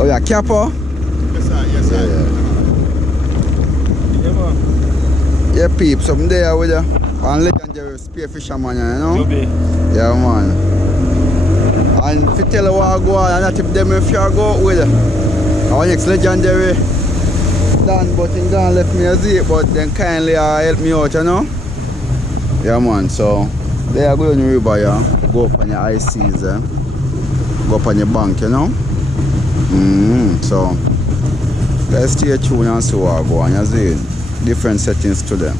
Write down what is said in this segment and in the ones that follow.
Oh yeah, Capo? Yes sir, yes sir. Yeah man. Yeah peeps, I'm there with you. One legendary spear fisherman, you know? Yeah man. And if you tell you what I go on, and that if them if you go out with you. Our next legendary done, but he gone left me a zip, but then kindly help me out, you know? Yeah man, so they are going to the river, yeah. Go up on your high seas, go up on your bank, you know? So let's stay tuned and see what I go on, you see? Different settings to them.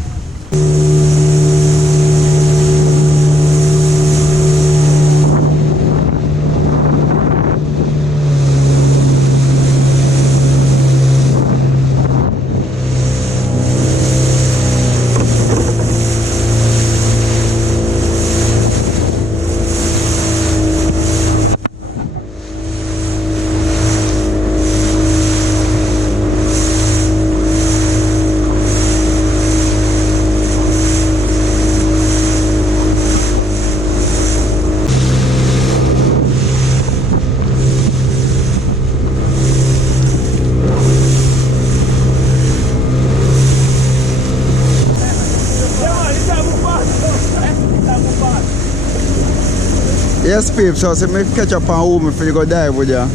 Yes, peeps, so me catch up on home if you go dive with you.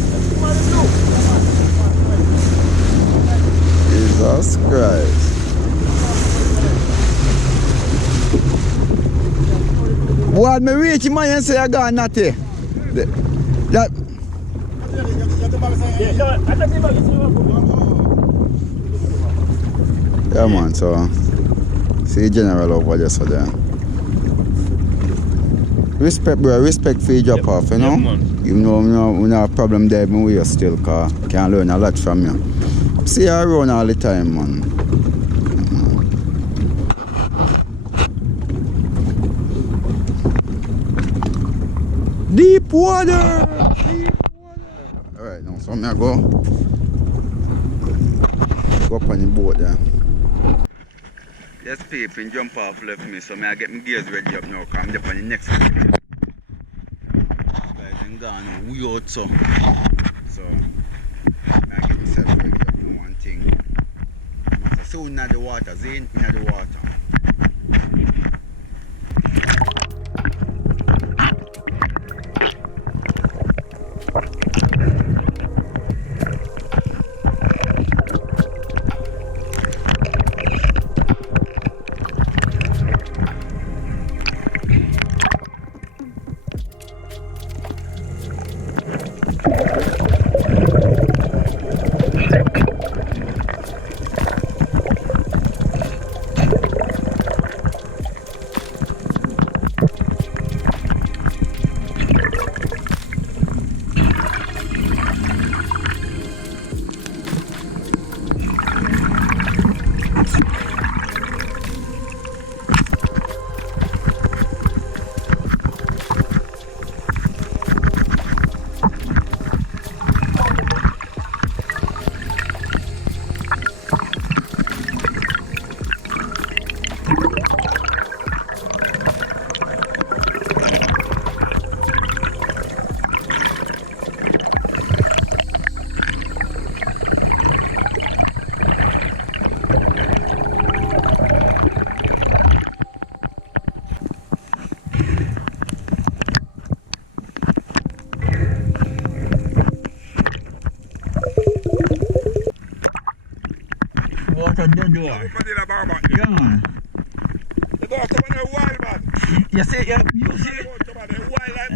Jesus Christ. Boy, me reach him and say I got nothing. That. Yeah man, so see general over there so there. Respect, bro. Respect for your drop off, you know? You know, we have a problem there, but we are still, because I can learn a lot from you. See you around all the time, man. Deep water! Deep water! Alright, now, so I'm going to go up on the boat there. Yes, people, jump off left me, so I get my gears ready up now, because I'm up on the next one. Guys, I'm gone, we out so. So, I get myself ready up for one thing. So, in the water, Zane, in the water. Water dead door. Yeah, man. The door come on a wild man. You see, you see? Come on a wild like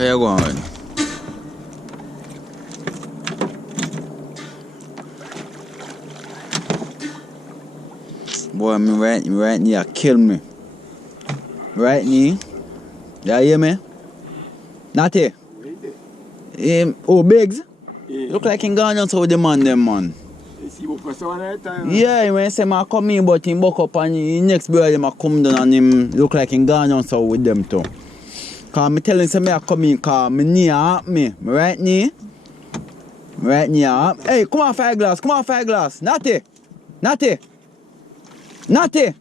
Where you going? Boy, me right knee kill me. Right knee. You hear me? Natty. Oh, Biggs? Yeah. Look like he gone out with the man, them man. You see what for one at a time? Yeah, when he say I come in, but he buck up and the next boy him come down and him look like he gone out with them too. Cause me telling him I come in cause my knee up me. My right knee. Right knee up. Hey, come on 5 glass, come on 5 glass. Natty. Natty. Natty.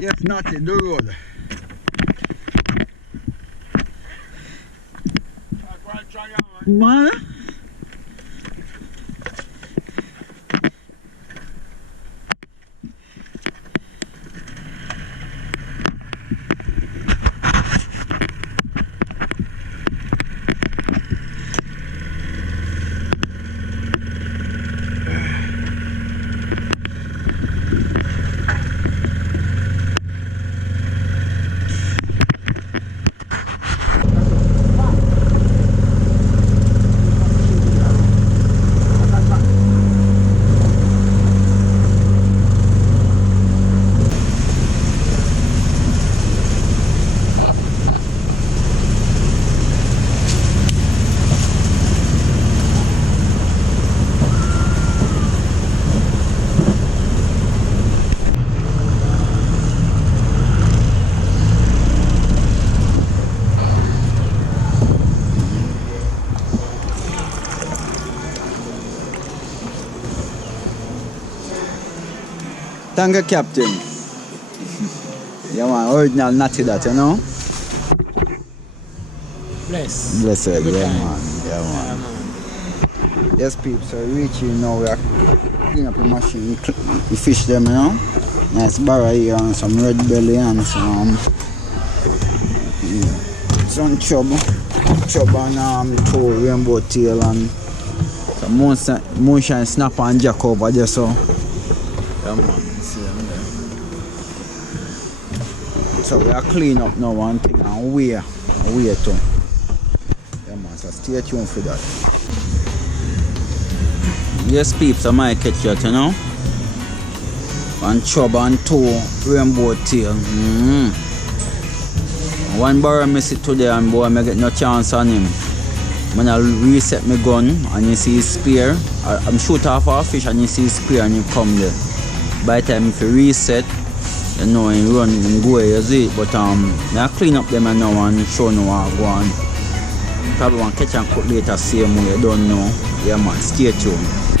Yes, not in the road. Man. Thank you, Captain. Yeah, man, original natty that, you know? Blessed, yeah, man. Yeah, man. Yes, people, so we reaching now, we are cleaning up the machine, we fish them, you know? Nice barra here and some red belly and some chub and two rainbow tail and some moonshine snapper and jack over there, so. Yeah, man. So we are clean up now one thing and weigh too. Yeah, man, so stay tuned for that. Yes, peeps, I might catch that, you know. And chub and two rainbow tail. One barra miss it today and boy I get no chance on him. When I reset my gun and you see his spear, I'm shoot off a fish and you see his spear and he come there. By the time if you reset, you know, and run and go, you see it. But I clean up them and now and show no what go on. Probably want to catch and cut later same way, you don't know. Yeah, man, stay tuned.